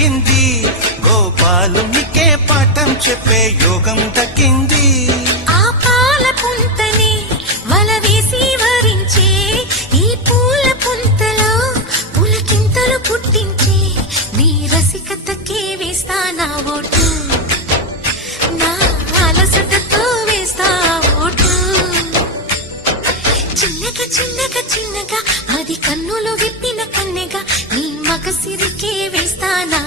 వెలిగింది, గోపాలునికే పాఠం చెప్పే యోగం దక్కింది. ఆ పాల పుంతని వల వేసి వరించే ఈ పూల పుంతలో పులకింతలు పుట్టించే నీ రసికతకే వేస్తా నా ఓటు, నా అలసటతో వేస్తా ఓటు. చిన్నగా చిన్నగా చిన్నగా అది కన్నులు విప్పిన కన్నెగా నీ మగసిరికే వేస్తా నా